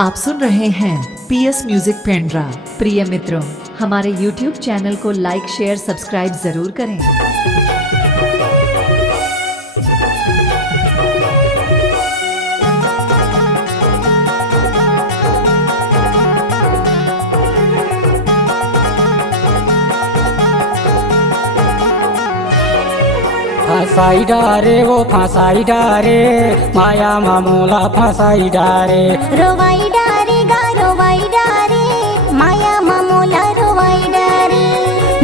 आप सुन रहे हैं पीएस म्यूजिक पेंड्रा। प्रिय मित्रों, हमारे YouTube चैनल को लाइक शेयर सब्सक्राइब जरूर करें। फसाई डारे वो फसाई डारे माया मामूला फसाई डारे रोवाई डारे गा रोवाई डारे माया मामूला रोवाई डारे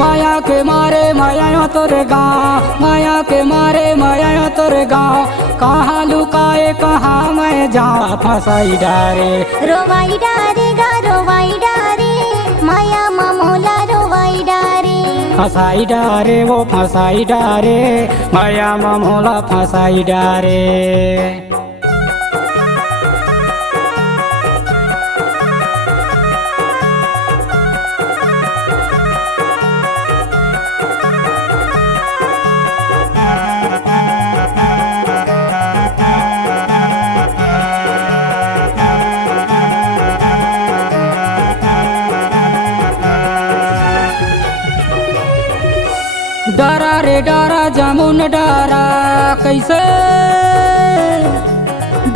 माया के मारे माया तोरे गाँव माया के मारे माया तोरे गाँव कहाँ लुकाए कहाँ मैं जा फसाई डारे रोवाई डारे गा रोवाई डारे माया मामूला रोवाई डारे फसाई डारे वो फसाई डारे माया मामूला फसाई डारे। डरा रे डरा जामुन डरा कैसे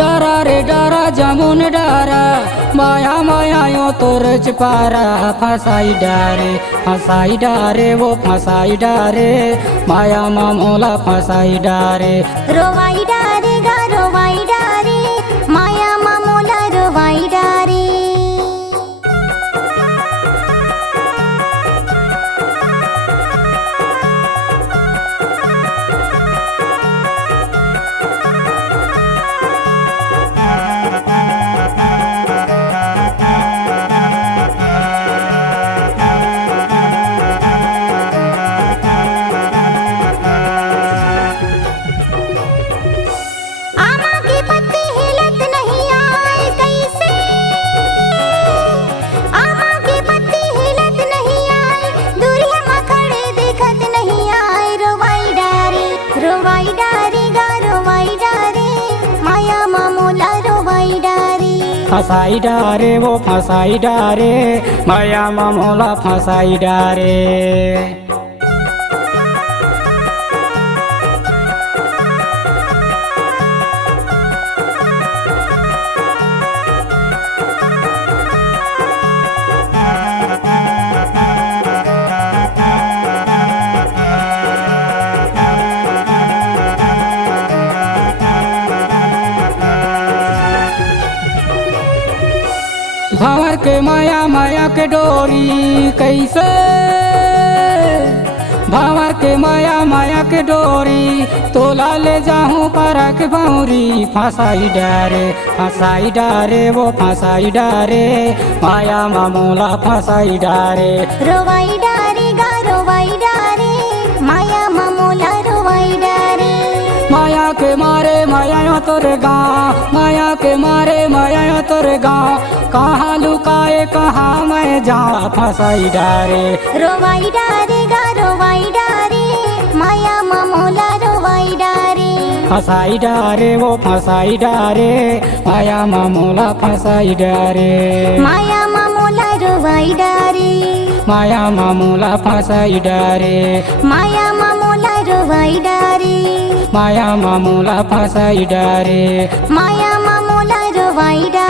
डरा रे डरा जामुन डरा माया माया यो तोर पारा फसाई डारे वो फसाई डारे माया मामूला फसाई डारे रोवाई डारे गा रोवाई डारे माया मामूला रोवाई डारे फसाई डारे वो फसाई डारे माया मामूला फसाई डारे। भंवर के माया माया के डोरी कैसे भंवर के माया माया के डोरी तोला ले जाऊं पारा के भौरी फसाई डारे वो फसाई डारे माया मामूला फसाई डारे रोवाई डारे गा रोवाई डारे माया मामूला रोवाई डारे माया के मारे माया तोरे गाँव माया के मारे माया तोरे गाँव कहाँ लुकाए कहाँ मैं जा फसाई डारे रोवाई डारे गा रोवाई डारे माया मामूला रोवाई डारे फसाई डारे वो फसाई डारे माया मामूला फसाई डारे माया मामूला रोवाई डारे माया मामूला फसाई डारे माया मामूला रोवाई डारे माया मामूला फसाई डारे माया मामूला रोवाई डारे।